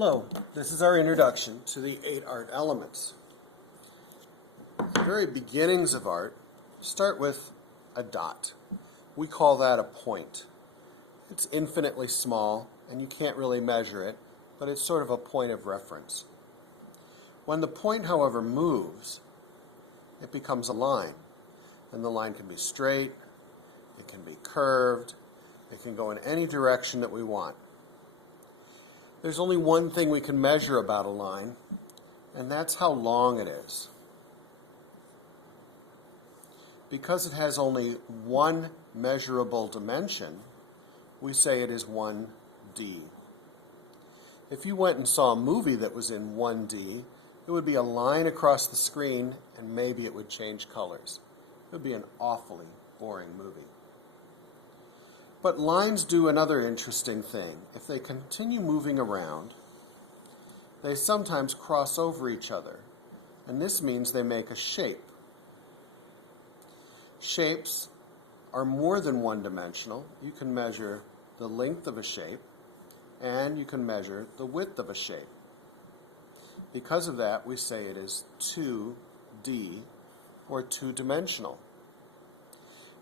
Hello, this is our introduction to the 8 art elements. The very beginnings of art start with a dot. We call that a point. It's infinitely small and you can't really measure it, but it's sort of a point of reference. When the point, however, moves, it becomes a line. And the line can be straight, it can be curved, it can go in any direction that we want. There's only one thing we can measure about a line, and that's how long it is. Because it has only one measurable dimension, we say it is 1D. If you went and saw a movie that was in 1D, it would be a line across the screen and maybe it would change colors. It would be an awfully boring movie. But lines do another interesting thing. If they continue moving around, they sometimes cross over each other, and this means they make a shape. Shapes are more than one-dimensional. You can measure the length of a shape, and you can measure the width of a shape. Because of that, we say it is 2D, or two-dimensional.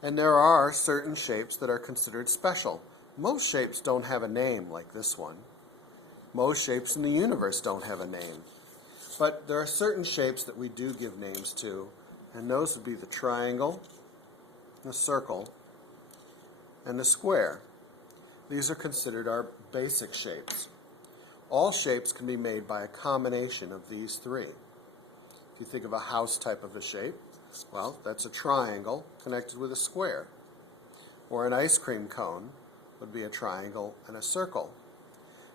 And there are certain shapes that are considered special. Most shapes don't have a name like this one. Most shapes in the universe don't have a name. But there are certain shapes that we do give names to, and those would be the triangle, the circle, and the square. These are considered our basic shapes. All shapes can be made by a combination of these three. If you think of a house type of a shape, well, that's a triangle connected with a square. Or an ice cream cone would be a triangle and a circle.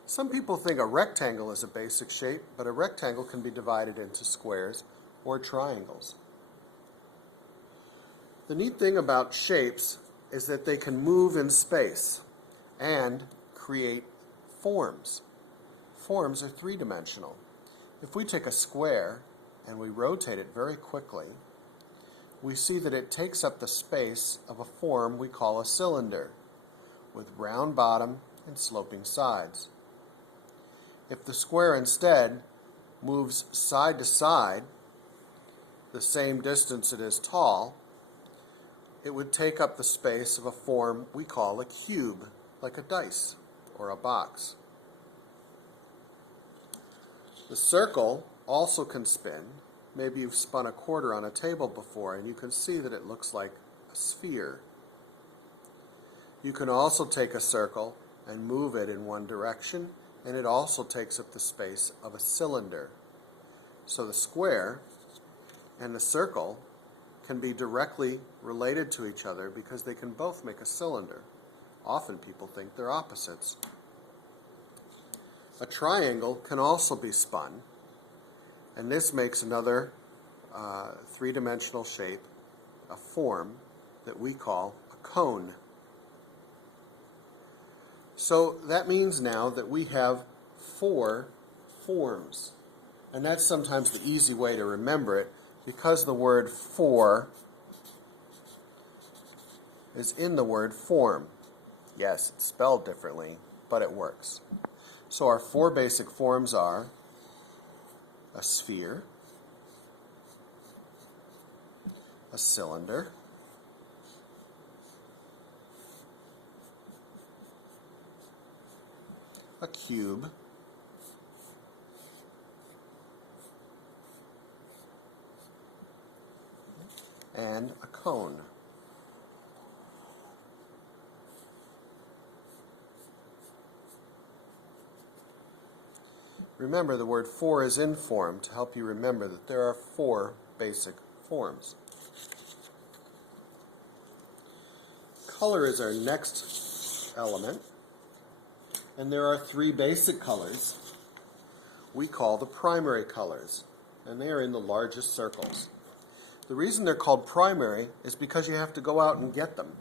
Some people think a rectangle is a basic shape, but a rectangle can be divided into squares or triangles. The neat thing about shapes is that they can move in space and create forms. Forms are three-dimensional. If we take a square and we rotate it very quickly, we see that it takes up the space of a form we call a cylinder, with round bottom and sloping sides. If the square instead moves side to side, the same distance it is tall, it would take up the space of a form we call a cube, like a dice or a box. The circle also can spin. Maybe you've spun a quarter on a table before and you can see that it looks like a sphere. You can also take a circle and move it in one direction, and it also takes up the space of a cylinder. So the square and the circle can be directly related to each other because they can both make a cylinder. Often people think they're opposites. A triangle can also be spun, and this makes another three-dimensional shape, a form that we call a cone. So that means now that we have 4 forms, and that's sometimes the easy way to remember it because the word for is in the word form. Yes, it's spelled differently, but it works. So our 4 basic forms are a sphere, a cylinder, a cube, and a cone. Remember, the word for is in form to help you remember that there are 4 basic forms. Color is our next element, and there are 3 basic colors we call the primary colors, and they are in the largest circles. The reason they're called primary is because you have to go out and get them.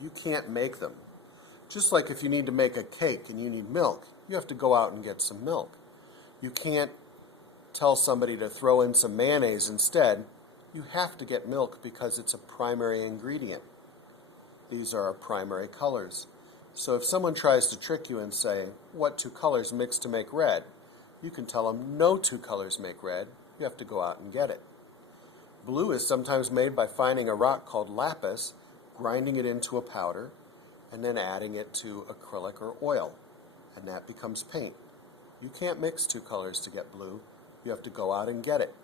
You can't make them. Just like if you need to make a cake and you need milk, you have to go out and get some milk. You can't tell somebody to throw in some mayonnaise instead. You have to get milk because it's a primary ingredient. These are our primary colors. So if someone tries to trick you and say, what 2 colors mix to make red? You can tell them no two colors make red. You have to go out and get it. Blue is sometimes made by finding a rock called lapis, grinding it into a powder, and then adding it to acrylic or oil, and that becomes paint. You can't mix two colors to get blue. You have to go out and get it.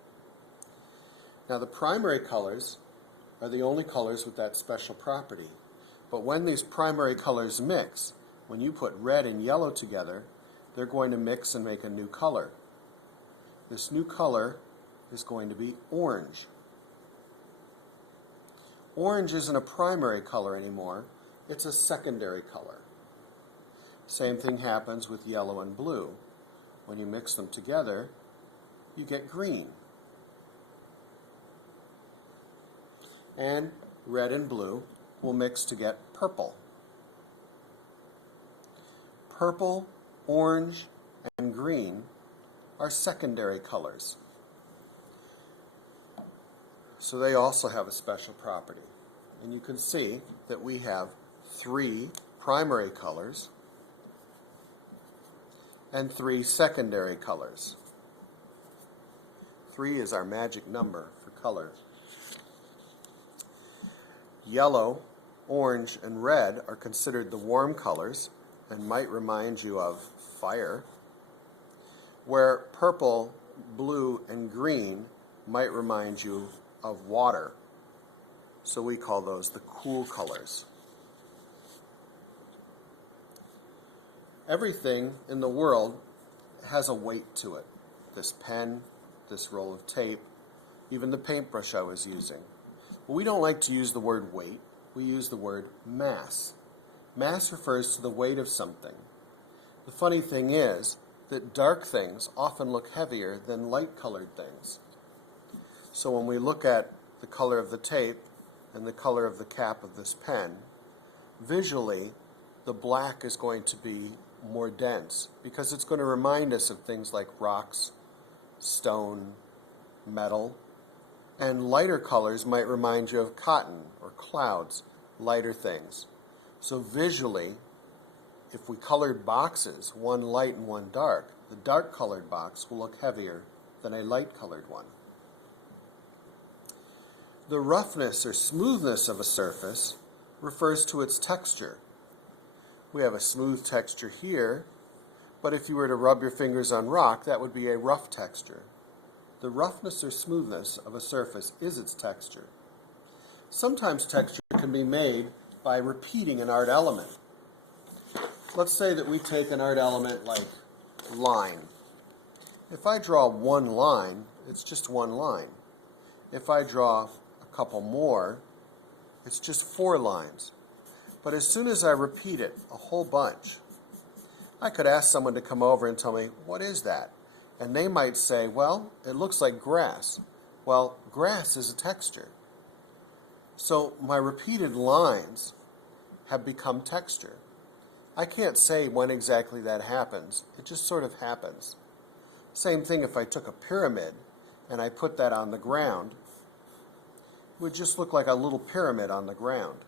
Now the primary colors are the only colors with that special property. But when these primary colors mix, when you put red and yellow together, they're going to mix and make a new color. This new color is going to be orange. Orange isn't a primary color anymore, it's a secondary color. Same thing happens with yellow and blue. When you mix them together, you get green. And red and blue will mix to get purple. Purple, orange, and green are secondary colors. So they also have a special property. And you can see that we have 3 primary colors and 3 secondary colors. 3 is our magic number for color. Yellow, orange, and red are considered the warm colors and might remind you of fire, where purple, blue, and green might remind you of water. So we call those the cool colors. Everything in the world has a weight to it. This pen, this roll of tape, even the paintbrush I was using. We don't like to use the word weight, we use the word mass. Mass refers to the weight of something. The funny thing is that dark things often look heavier than light-colored things. So when we look at the color of the tape and the color of the cap of this pen, visually the black is going to be more dense because it's going to remind us of things like rocks, stone, metal, and lighter colors might remind you of cotton or clouds, lighter things. So visually, if we colored boxes, one light and one dark, the dark colored box will look heavier than a light colored one. The roughness or smoothness of a surface refers to its texture. We have a smooth texture here, but if you were to rub your fingers on rock, that would be a rough texture. The roughness or smoothness of a surface is its texture. Sometimes texture can be made by repeating an art element. Let's say that we take an art element like line. If I draw one line, it's just one line. If I draw a couple more, it's just 4 lines. But as soon as I repeat it a whole bunch, I could ask someone to come over and tell me, what is that? And they might say, well, it looks like grass. Well, grass is a texture. So my repeated lines have become texture. I can't say when exactly that happens. It just sort of happens. Same thing if I took a pyramid and I put that on the ground. It would just look like a little pyramid on the ground.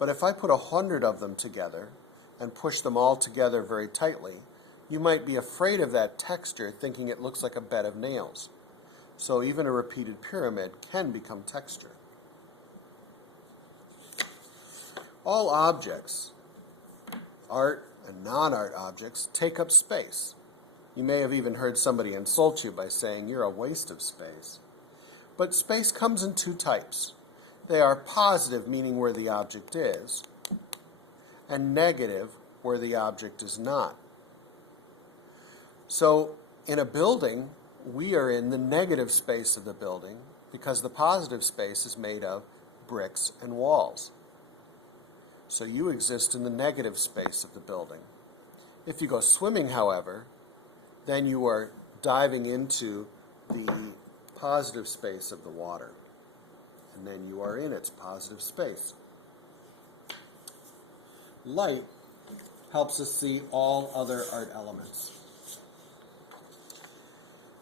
But if I put 100 of them together and push them all together very tightly, you might be afraid of that texture, thinking it looks like a bed of nails. So even a repeated pyramid can become texture. All objects, art and non-art objects, take up space. You may have even heard somebody insult you by saying you're a waste of space. But space comes in 2 types. They are positive, meaning where the object is, and negative, where the object is not. So in a building, we are in the negative space of the building because the positive space is made of bricks and walls. So you exist in the negative space of the building. If you go swimming, however, then you are diving into the positive space of the water. And then you are in its positive space. Light helps us see all other art elements.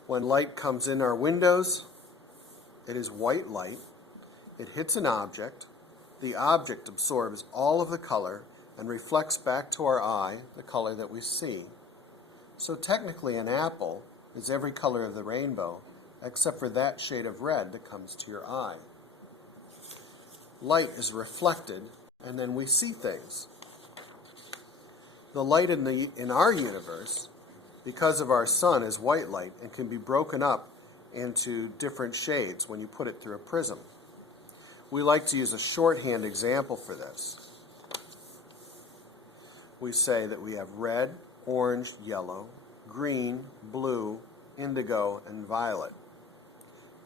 When light comes in our windows, it is white light. It hits an object. The object absorbs all of the color and reflects back to our eye the color that we see. So technically an apple is every color of the rainbow except for that shade of red that comes to your eye. Light is reflected, and then we see things. The light in our universe, because of our sun, is white light and can be broken up into different shades when you put it through a prism. We like to use a shorthand example for this. We say that we have red, orange, yellow, green, blue, indigo, and violet.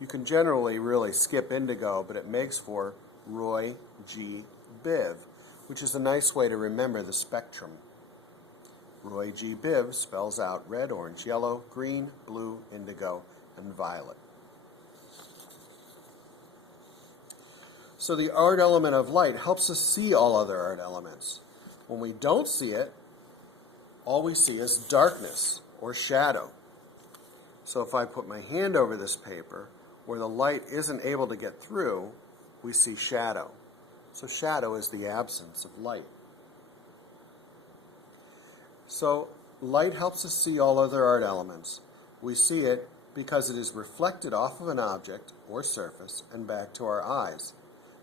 You can generally really skip indigo, but it makes for Roy G. Biv, which is a nice way to remember the spectrum. Roy G. Biv spells out red, orange, yellow, green, blue, indigo, and violet. So the art element of light helps us see all other art elements. When we don't see it, all we see is darkness or shadow. So if I put my hand over this paper, where the light isn't able to get through, we see shadow. So shadow is the absence of light. So light helps us see all other art elements. We see it because it is reflected off of an object or surface and back to our eyes.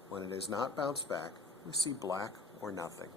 When it is not bounced back, we see black or nothing.